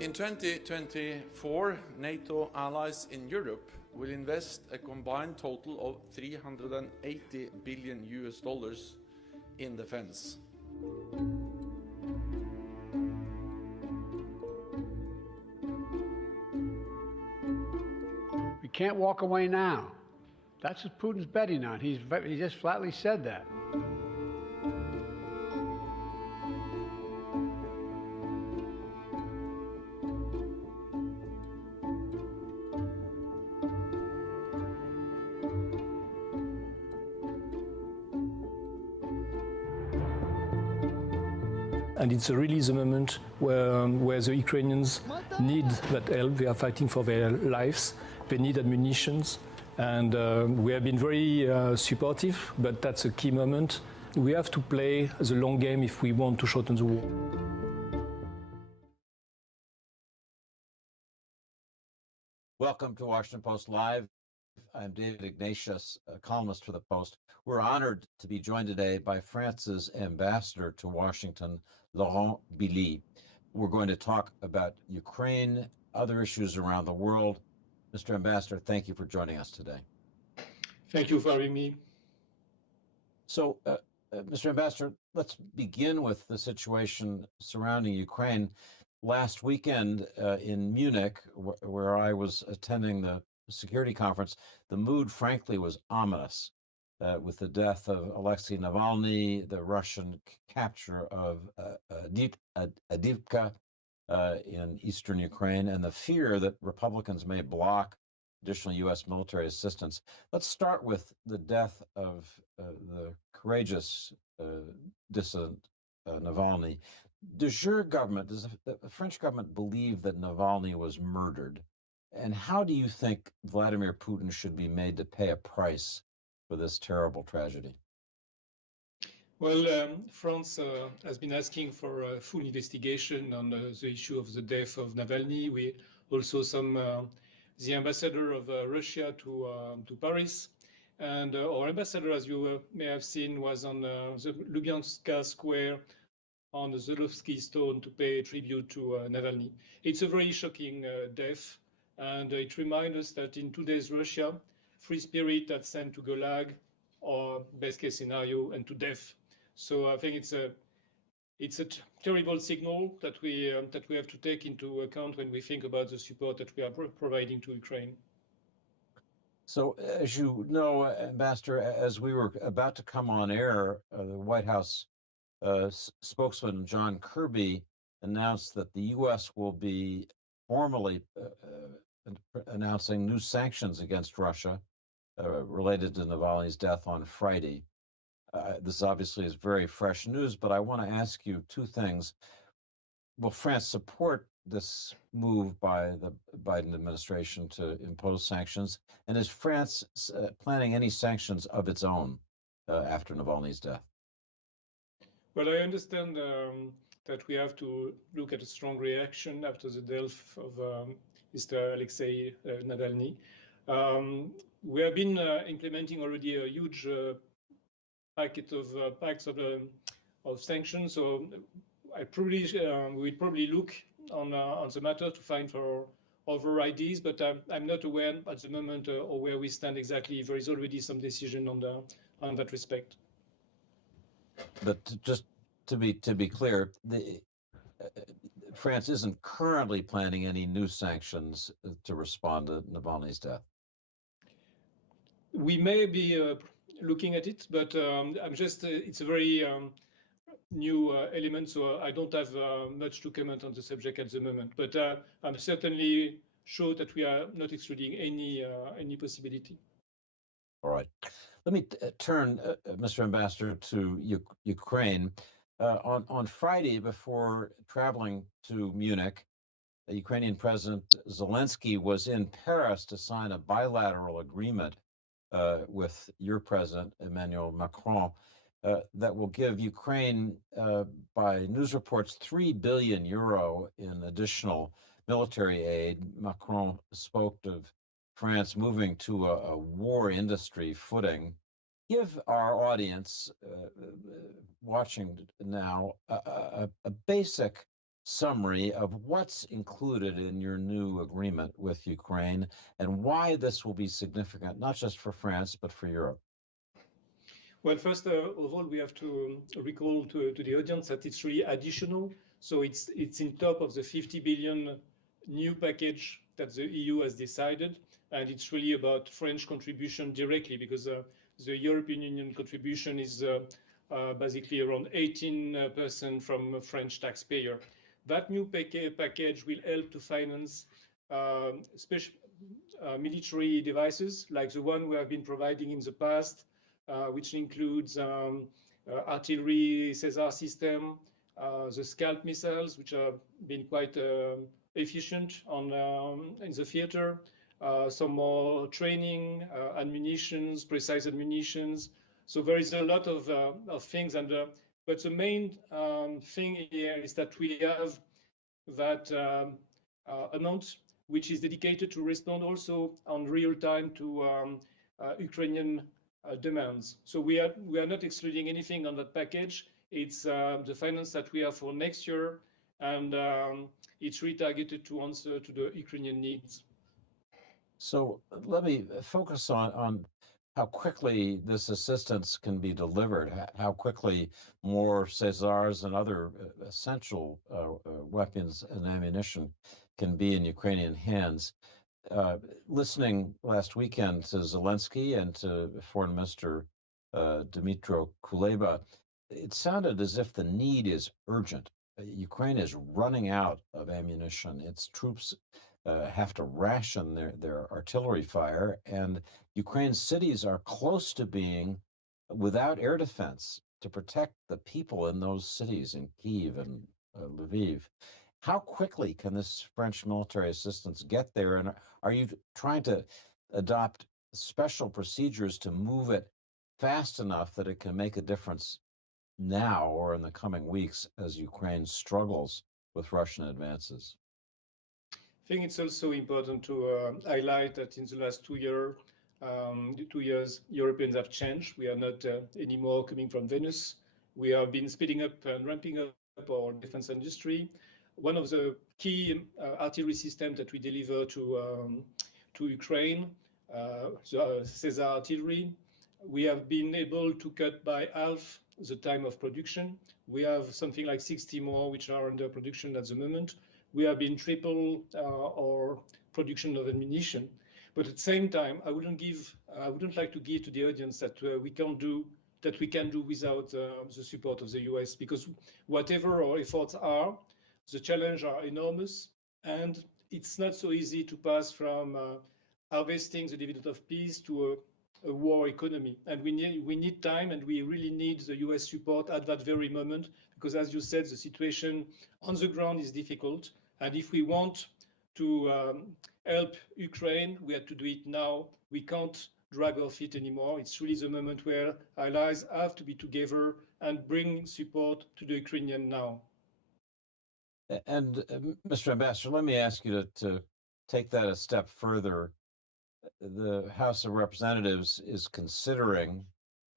In 2024, NATO allies in Europe will invest a combined total of $380 billion in defense. We can't walk away now. That's what Putin's betting on. He just flatly said that. And it's really the moment where the Ukrainians need that help. They are fighting for their lives. They need ammunitions. And we have been very supportive, but that's a key moment. We have to play the long game if we want to shorten the war. Welcome to Washington Post Live. I'm David Ignatius, a columnist for the Post. We're honored to be joined today by France's ambassador to Washington, Laurent Bili. We're going to talk about Ukraine, other issues around the world. Mr. Ambassador, thank you for joining us today. Thank you for having me. So, Mr. Ambassador, let's begin with the situation surrounding Ukraine. Last weekend in Munich, where I was attending the security conference, the mood, frankly, was ominous. With the death of Alexei Navalny, the Russian capture of Avdiivka in eastern Ukraine, and the fear that Republicans may block additional U.S. military assistance. Let's start with the death of the courageous dissident Navalny. Does the French government believe that Navalny was murdered? And how do you think Vladimir Putin should be made to pay a price for this terrible tragedy? Well, France has been asking for a full investigation on the issue of the death of Navalny. We also the ambassador of Russia to Paris, and our ambassador, as you may have seen, was on the Lubyanka Square on the Zulovsky Stone to pay tribute to Navalny. It's a very shocking death, and it reminds us that in today's Russia, free spirit that's sent to Gulag, or best case scenario, and to death. So I think it's a terrible signal that we have to take into account when we think about the support that we are providing to Ukraine. So, as you know, Ambassador, as we were about to come on air, the White House spokesman John Kirby announced that the U.S. will be formally announcing new sanctions against Russia related to Navalny's death on Friday. This obviously is very fresh news, but I want to ask you two things. Will France support this move by the Biden administration to impose sanctions? And is France planning any sanctions of its own after Navalny's death? Well, I understand that we have to look at a strong reaction after the death of Mr. Alexei Navalny. We have been implementing already a huge packet of packs of sanctions. So we'd probably look on the matter to find for other ideas, but I'm not aware at the moment or where we stand exactly. There is already some decision on that respect. But just to be clear, France isn't currently planning any new sanctions to respond to Navalny's death. We may be looking at it, but it's a very new element, so I don't have much to comment on the subject at the moment. But I'm certainly sure that we are not excluding any possibility. All right. Let me turn, Mr. Ambassador, to Ukraine. On Friday, before traveling to Munich, Ukrainian President Zelensky was in Paris to sign a bilateral agreement with your president, Emmanuel Macron, that will give Ukraine, by news reports, €3 billion in additional military aid. Macron spoke of France moving to a war industry footing. Give our audience watching now a basic summary of what's included in your new agreement with Ukraine and why this will be significant, not just for France, but for Europe? Well, first of all, we have to recall to the audience that it's really additional. So it's in top of the 50 billion new package that the EU has decided. And it's really about French contribution directly, because the European Union contribution is basically around 18% from French taxpayer. That new package will help to finance special military devices like the one we have been providing in the past, which includes artillery César system, the Scalp missiles, which have been quite efficient in the theater, some more training, ammunitions, precise ammunitions. So there is a lot of things, but the main thing here is that we have that amount which is dedicated to respond also on real time to Ukrainian demands. So we are not excluding anything on that package. It's the finance that we have for next year, and it's retargeted to answer to the Ukrainian needs. So let me focus on how quickly this assistance can be delivered, how quickly more Césars and other essential weapons and ammunition can be in Ukrainian hands. Listening last weekend to Zelensky and to Foreign Minister Dmytro Kuleba, it sounded as if the need is urgent. Ukraine is running out of ammunition. Its troops have to ration their artillery fire, and Ukraine's cities are close to being without air defense to protect the people in those cities, in Kyiv and Lviv. How quickly can this French military assistance get there? And are you trying to adopt special procedures to move it fast enough that it can make a difference now or in the coming weeks as Ukraine struggles with Russian advances? I think it's also important to highlight that in the last 2 years, Europeans have changed. We are not anymore coming from Venus. We have been speeding up and ramping up our defense industry. One of the key artillery systems that we deliver to Ukraine, the César artillery, we have been able to cut by half the time of production. We have something like 60 more which are under production at the moment. We have been triple our production of ammunition. But at the same time, I wouldn't like to give to the audience that we can do without the support of the US, because whatever our efforts are, the challenges are enormous, and it's not so easy to pass from harvesting the dividend of peace to a war economy. And we need time, and we really need the US support at that very moment, because as you said, the situation on the ground is difficult. And if we want to help Ukraine, we have to do it now. We can't drag our feet anymore. It's really the moment where allies have to be together and bring support to the Ukrainian now. And Mr. Ambassador, let me ask you to take that a step further. The House of Representatives is considering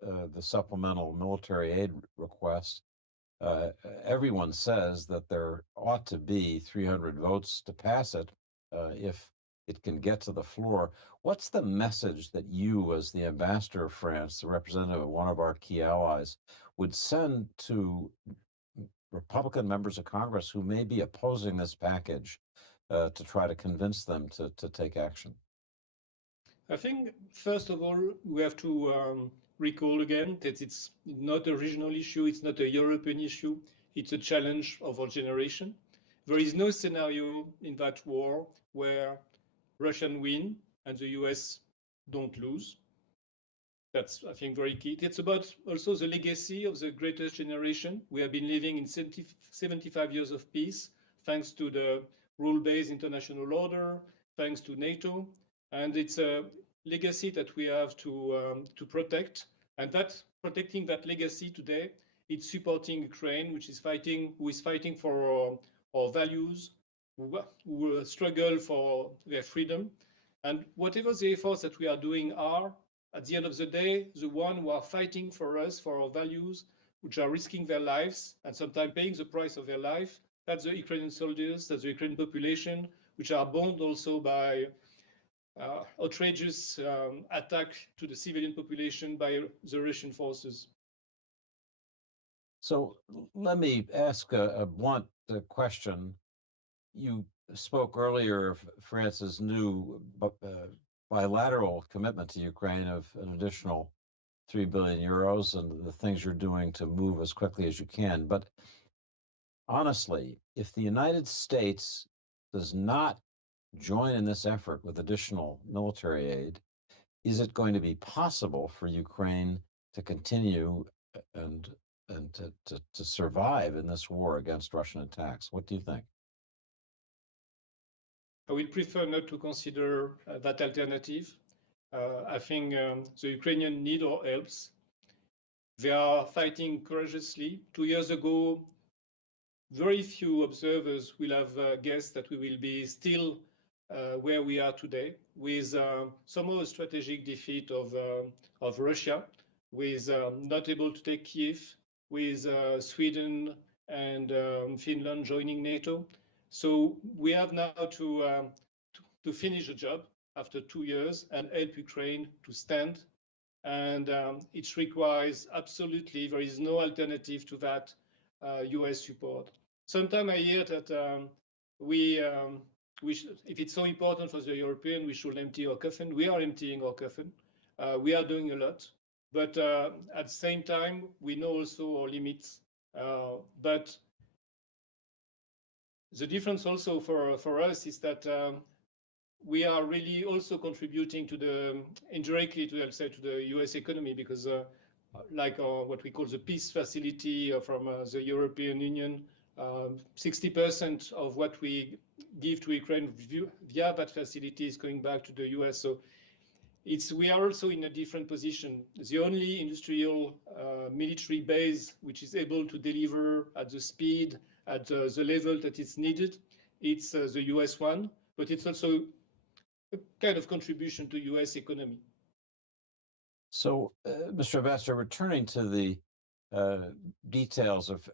the supplemental military aid request. Everyone says that there ought to be 300 votes to pass it if it can get to the floor. What's the message that you, as the ambassador of France, the representative of one of our key allies, would send to Republican members of Congress who may be opposing this package to try to convince them to take action? I think, first of all, we have to recall again that it's not a regional issue, it's not a European issue, it's a challenge of our generation. There is no scenario in that war where Russia win and the US don't lose. That's, I think, very key. It's about also the legacy of the greatest generation. We have been living in 75 years of peace, thanks to the rule-based international order, thanks to NATO. And it's a legacy that we have to protect. And that protecting that legacy today, it's supporting Ukraine, who is fighting for our values, who struggle for their freedom. And whatever the efforts that we are doing are, at the end of the day, the ones who are fighting for us, for our values, which are risking their lives and sometimes paying the price of their life, That's the Ukrainian soldiers, that's the Ukrainian population, which are bound also by outrageous attack to the civilian population by the Russian forces. So let me ask a blunt question. You spoke earlier of France's new bilateral commitment to Ukraine of an additional 3 billion euros and the things you're doing to move as quickly as you can. But honestly, if the United States does not join in this effort with additional military aid, is it going to be possible for Ukraine to continue and to survive in this war against Russian attacks? What do you think? I would prefer not to consider that alternative. I think the Ukrainians need our help. They are fighting courageously. 2 years ago, very few observers will have guessed that we will be still where we are today, with somehow a strategic defeat of Russia, with not able to take Kiev, with Sweden and Finland joining NATO. So we have now to finish the job after 2 years and help Ukraine to stand. And it requires absolutely, there is no alternative to that US support. Sometimes I hear that if it's so important for the European, we should empty our coffin. We are emptying our coffin. We are doing a lot. But at the same time, we know also our limits. But the difference also for us is that we are really also contributing to indirectly to the US economy, because like what we call the peace facility from the European Union, 60% of what we give to Ukraine via that facility is going back to the US. So we are also in a different position. The only industrial military base which is able to deliver at the speed, at the level that is needed, it's the US one, but it's also a kind of contribution to US economy. So, Mr. Ambassador, returning to the details of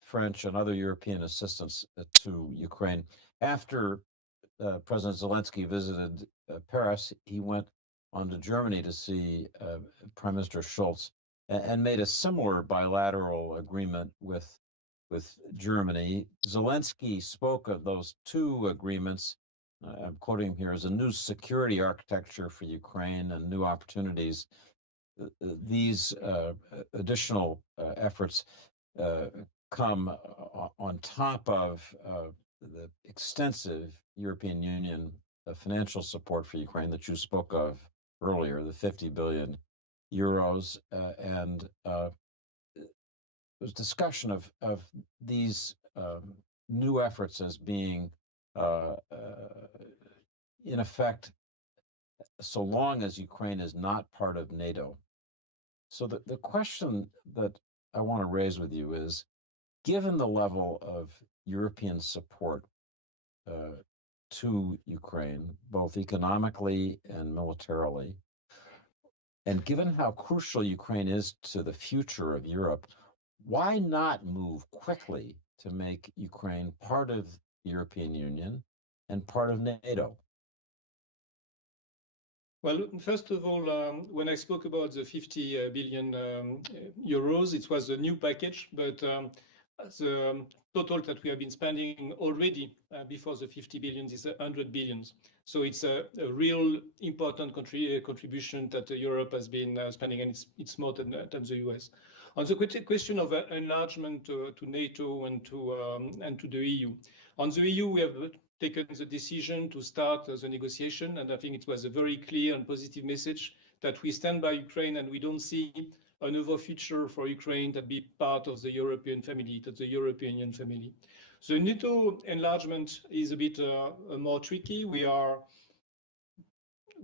French and other European assistance to Ukraine, after President Zelensky visited Paris, he went on to Germany to see Prime Minister Schulz and made a similar bilateral agreement with Germany. Zelensky spoke of those two agreements, I'm quoting him here, as a new security architecture for Ukraine and new opportunities. These additional efforts come on top of the extensive European Union financial support for Ukraine that you spoke of earlier, the 50 billion euros, and there's discussion of these new efforts as being, in effect, so long as Ukraine is not part of NATO. So the question that I want to raise with you is, given the level of European support to Ukraine, both economically and militarily, and given how crucial Ukraine is to the future of Europe, why not move quickly to make Ukraine part of the European Union and part of NATO? Well, first of all, when I spoke about the 50 billion euros, it was a new package, but the total that we have been spending already before the 50 billion is 100 billions. So it's a real important contribution that Europe has been spending, and it's more than the US. On the question of enlargement to NATO and to the EU, on the EU we have taken the decision to start the negotiation, and I think it was a very clear and positive message that we stand by Ukraine and we don't see another future for Ukraine that be part of the European family, that the European Union family. The NATO enlargement is a bit more tricky. We are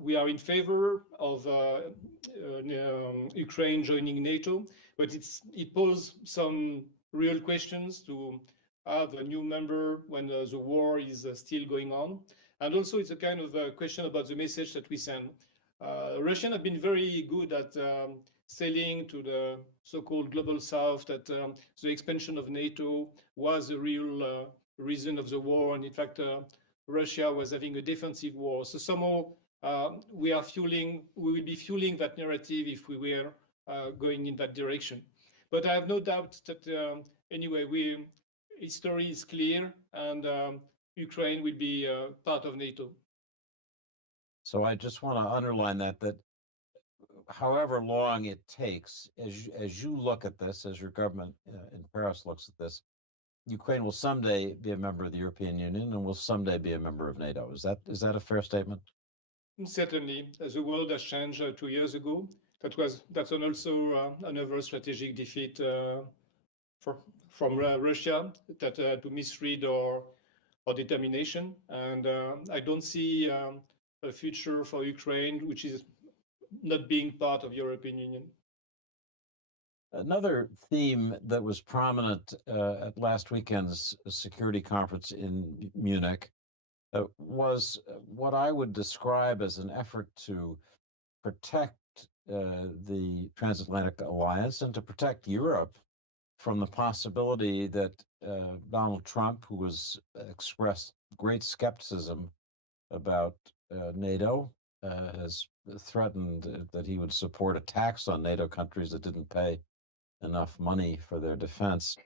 in favor of Ukraine joining NATO, but it poses some real questions to have a new member when the war is still going on. And also it's a kind of a question about the message that we send. Russians have been very good at selling to the so-called global south that the expansion of NATO was a real reason of the war, and in fact Russia was having a defensive war. So somehow we will be fueling that narrative if we were going in that direction. But I have no doubt that anyway, history is clear, and Ukraine will be part of NATO. So I just want to underline that however long it takes, as you look at this, as your government in Paris looks at this, Ukraine will someday be a member of the European Union and will someday be a member of NATO. Is that a fair statement? Certainly, the world has changed 2 years ago. That's also another strategic defeat from Russia that to misread our determination, and I don't see a future for Ukraine which is not being part of European Union. Another theme that was prominent at last weekend's security conference in Munich was what I would describe as an effort to protect the Transatlantic Alliance and to protect Europe from the possibility that Donald Trump, who has expressed great skepticism about NATO, has threatened that he would support a tax on NATO countries that didn't pay enough money for their defense,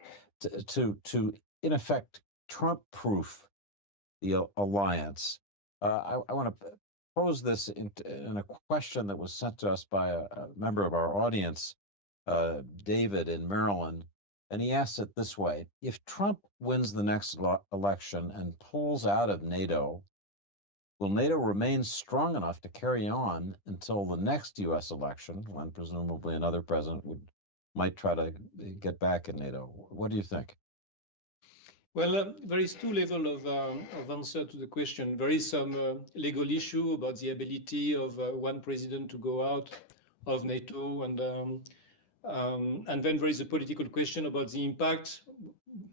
to in effect Trump-proof the alliance. I want to pose this in a question that was sent to us by a member of our audience, David in Maryland, and he asked it this way: if Trump wins the next election and pulls out of NATO, will NATO remain strong enough to carry on until the next U.S. election, when presumably another president might try to get back in NATO? What do you think? Well, there is two levels of answer to the question. There is some legal issue about the ability of one president to go out of NATO, and then there is a political question about the impact,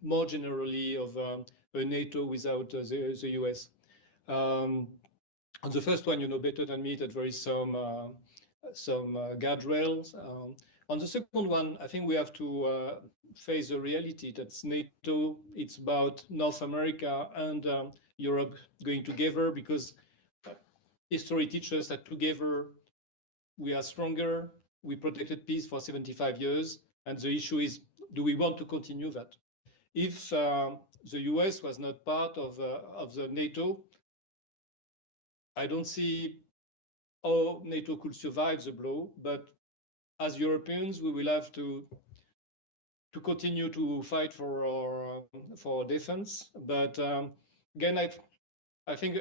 more generally, of a NATO without the US. On the first one, you know better than me that there is some guardrails. On the second one, I think we have to face the reality that NATO, it's about North America and Europe going together, because history teaches that together we are stronger. We protected peace for 75 years, and the issue is, do we want to continue that? If the US was not part of the NATO, I don't see how NATO could survive the blow, but as Europeans, we will have to continue to fight for our defense. But again, I think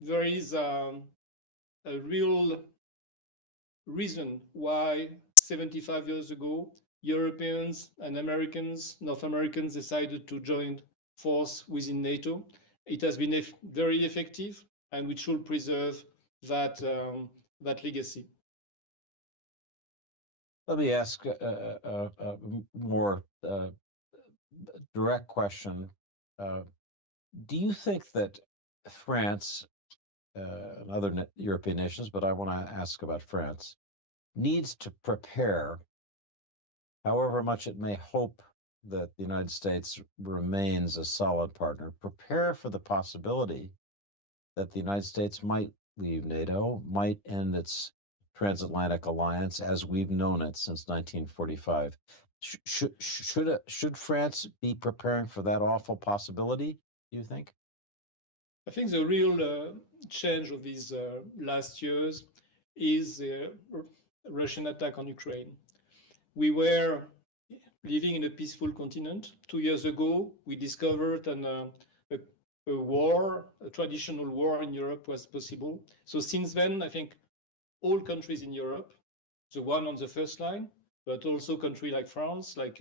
there is a real reason why 75 years ago, Europeans and Americans, North Americans, decided to join force within NATO. It has been very effective, and we should preserve that legacy. Let me ask a more direct question. Do you think that France and other European nations, but I want to ask about France, needs to prepare, however much it may hope that the United States remains a solid partner, prepare for the possibility that the United States might leave NATO, might end its transatlantic alliance as we've known it since 1945. Should France be preparing for that awful possibility, do you think? I think the real change of these last years is the Russian attack on Ukraine. We were living in a peaceful continent. 2 years ago, we discovered a war, a traditional war in Europe was possible. So since then, I think all countries in Europe, the one on the first line, but also countries like France, like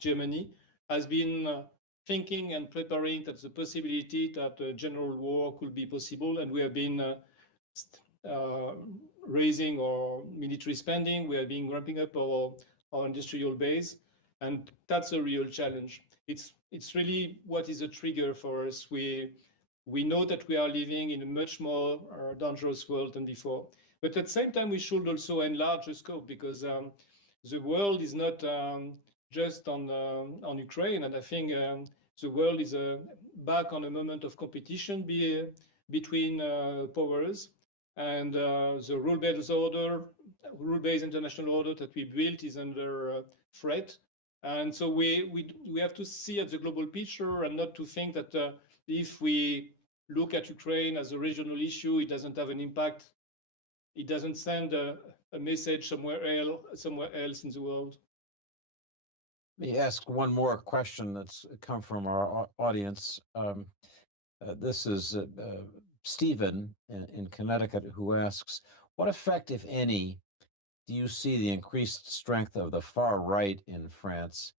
Germany, has been thinking and preparing that the possibility that a general war could be possible, and we have been raising our military spending, we have been ramping up our industrial base, and that's a real challenge. It's really what is a trigger for us. We know that we are living in a much more dangerous world than before. But at the same time, we should also enlarge the scope because the world is not just on Ukraine, and I think the world is back on a moment of competition between powers, and the rule-based international order that we built is under threat. And so we have to see at the global picture and not to think that if we look at Ukraine as a regional issue, it doesn't have an impact. It doesn't send a message somewhere else in the world. Let me ask one more question that's come from our audience. This is Stephen in Connecticut, who asks, what effect, if any, do you see the increased strength of the far right in France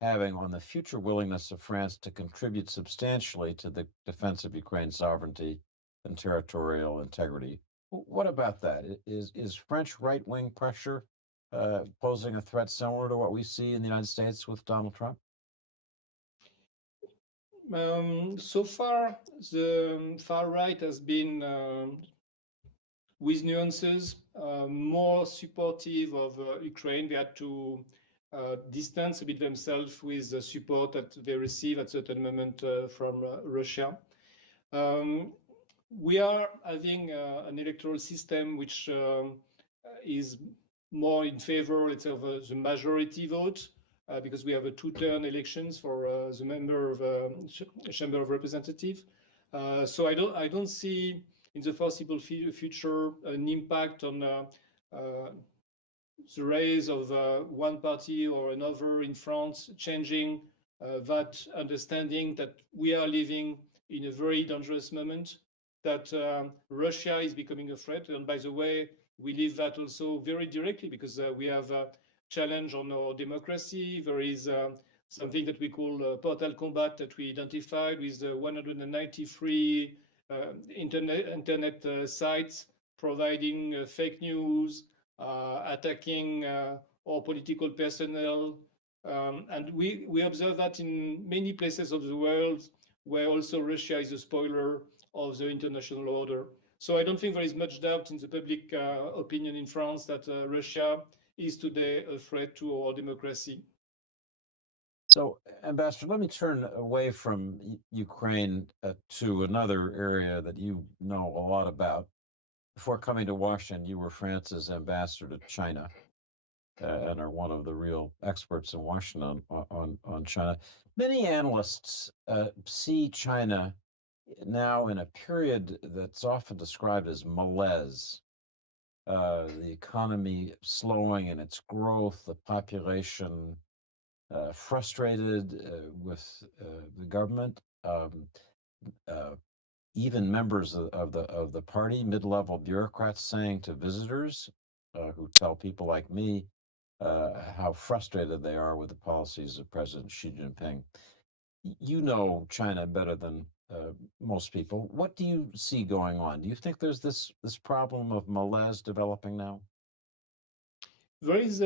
having on the future willingness of France to contribute substantially to the defense of Ukraine's sovereignty and territorial integrity? What about that? Is French right-wing pressure posing a threat similar to what we see in the United States with Donald Trump? So far, the far right has been, with nuances, more supportive of Ukraine. They had to distance a bit themselves with the support that they receive at a certain moment from Russia. We are having an electoral system which is more in favor, let's say, of the majority vote, because we have a two-turn elections for the member of Chamber of Representatives. So I don't see in the foreseeable future an impact on the rise of one party or another in France, changing that understanding that we are living in a very dangerous moment, that Russia is becoming a threat. And by the way, we live that also very directly because we have a challenge on our democracy. There is something that we call portal combat that we identified with 193 internet sites providing fake news, attacking our political personnel. And we observe that in many places of the world where also Russia is a spoiler of the international order. So I don't think there is much doubt in the public opinion in France that Russia is today a threat to our democracy. So, Ambassador, let me turn away from Ukraine to another area that you know a lot about. Before coming to Washington, you were France's ambassador to China and are one of the real experts in Washington on China. Many analysts see China now in a period that's often described as malaise. The economy slowing in its growth, the population frustrated with the government. Even members of the party, mid-level bureaucrats, saying to visitors who tell people like me how frustrated they are with the policies of President Xi Jinping. You know China better than most people. What do you see going on? Do you think there's this problem of malaise developing now? There is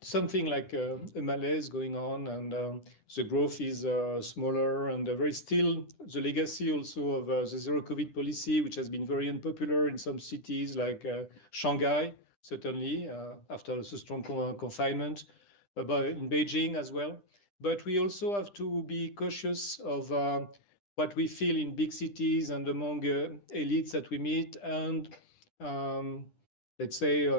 something like a malaise going on, and the growth is smaller, and there is still the legacy also of the zero COVID policy, which has been very unpopular in some cities like Shanghai, certainly, after the strong confinement, but in Beijing as well. But we also have to be cautious of what we feel in big cities and among elites that we meet, and let's say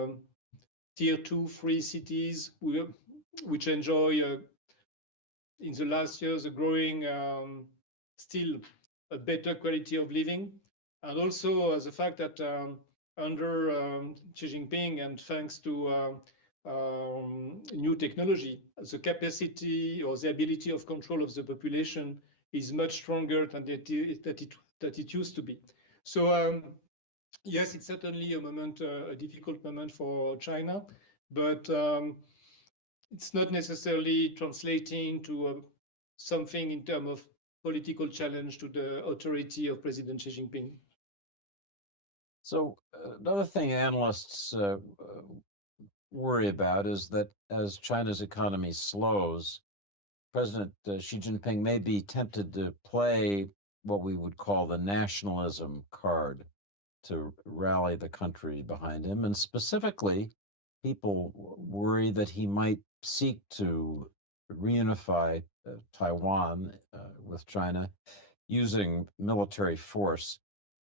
tier 2, 3 cities, which enjoy in the last years a growing, still a better quality of living, and also the fact that under Xi Jinping and thanks to new technology, the capacity or the ability of control of the population is much stronger than that it used to be. So yes, it's certainly a moment, a difficult moment for China, but it's not necessarily translating to something in terms of political challenge to the authority of President Xi Jinping. So another thing analysts worry about is that as China's economy slows, President Xi Jinping may be tempted to play what we would call the nationalism card. to rally the country behind him. And specifically, people worry that he might seek to reunify Taiwan with China using military force.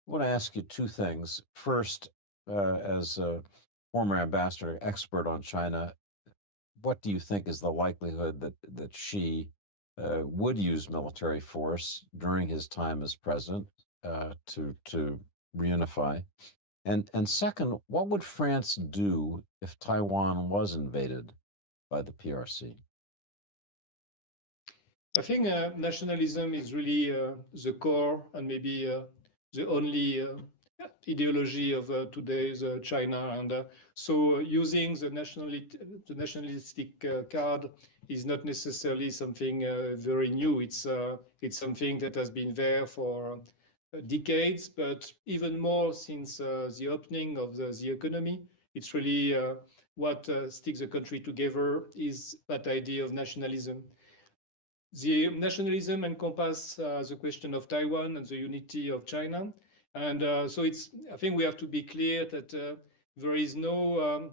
I want to ask you two things. First, as a former ambassador, expert on China, what do you think is the likelihood that Xi would use military force during his time as president to reunify? And second, what would France do if Taiwan was invaded by the PRC? I think nationalism is really the core and maybe the only ideology of today's China. And so using the nationalistic card is not necessarily something very new. It's something that has been there for decades, but even more since the opening of the economy. It's really what sticks the country together is that idea of nationalism. The nationalism encompasses the question of Taiwan and the unity of China. And so I think we have to be clear that there is no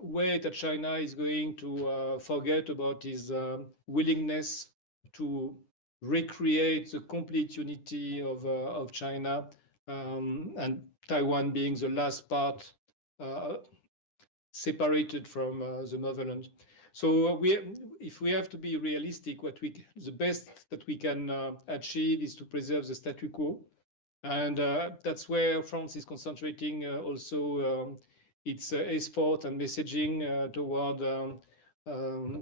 way that China is going to forget about its willingness to recreate the complete unity of China, and Taiwan being the last part separated from the motherland. So if we have to be realistic, the best that we can achieve is to preserve the statu quo, and that's where France is concentrating also its effort and messaging toward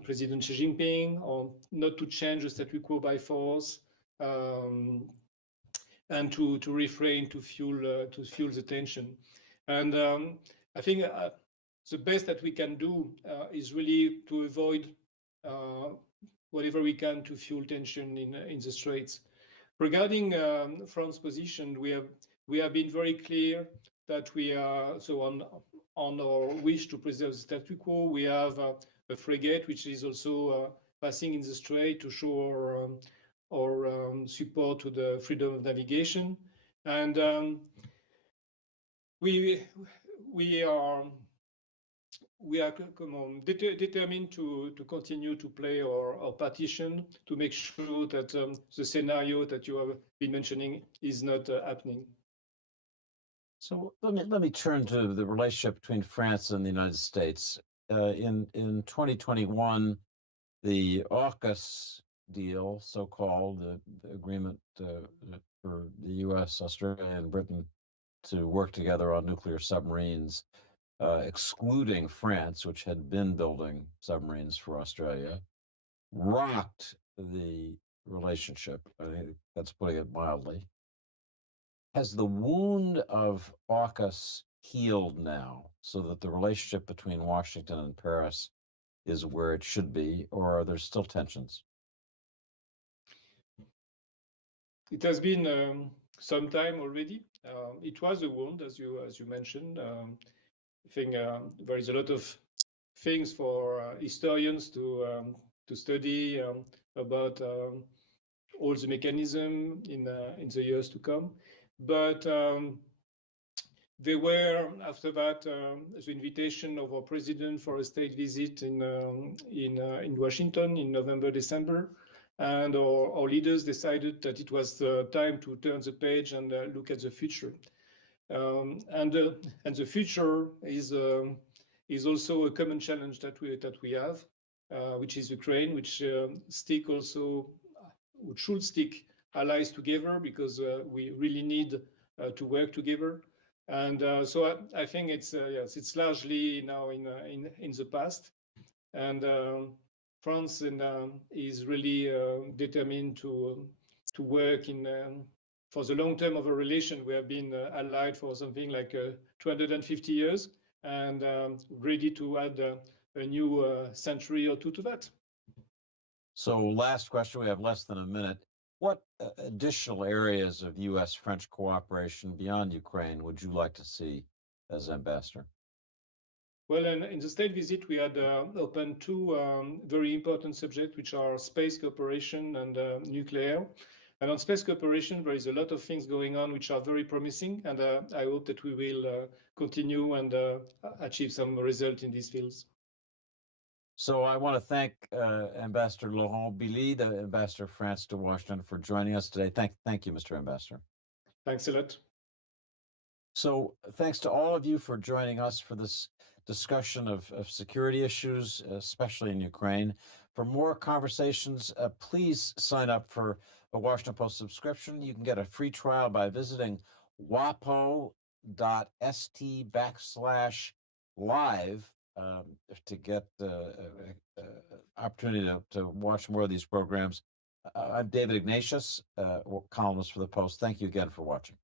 President Xi Jinping, or not to change the statu quo by force, and to refrain to fuel the tension. And I think the best that we can do is really to avoid whatever we can to fuel tension in the Straits. Regarding France's position, we have been very clear that we are on our wish to preserve the statu quo. We have a frigate which is also passing in the Strait to show our support to the freedom of navigation, and we are determined to continue to play our partition to make sure that the scenario that you have been mentioning is not happening. So let me turn to the relationship between France and the United States. In 2021, the AUKUS deal, so-called, the agreement for the U.S., Australia, and Britain to work together on nuclear submarines, excluding France, which had been building submarines for Australia, rocked the relationship. I think that's putting it mildly. Has the wound of AUKUS healed now so that the relationship between Washington and Paris is where it should be, or are there still tensions? It has been some time already. It was a wound, as you mentioned. I think there is a lot of things for historians to study about all the mechanism in the years to come. But there were, after that, the invitation of our president for a state visit in Washington in November, December, and our leaders decided that it was the time to turn the page and look at the future. And the future is also a common challenge that we have, which is Ukraine, which should stick allies together, because we really need to work together. And so I think it's largely now in the past, and France is really determined to work for the long term of a relation. We have been allied for something like 250 years, and ready to add a new century or two to that. So last question, we have less than a minute. What additional areas of U.S.-French cooperation beyond Ukraine would you like to see as ambassador? Well, in the state visit, we had opened two very important subjects, which are space cooperation and nuclear. And on space cooperation, there is a lot of things going on which are very promising, and I hope that we will continue and achieve some result in these fields. So I want to thank Ambassador Laurent Bili, the Ambassador of France to Washington, for joining us today. Thank you, Mr. Ambassador. Thanks a lot. So thanks to all of you for joining us for this discussion of security issues, especially in Ukraine. For more conversations, please sign up for a Washington Post subscription. You can get a free trial by visiting wapo.st/live to get opportunity to watch more of these programs. I'm David Ignatius, columnist for the Post. Thank you again for watching.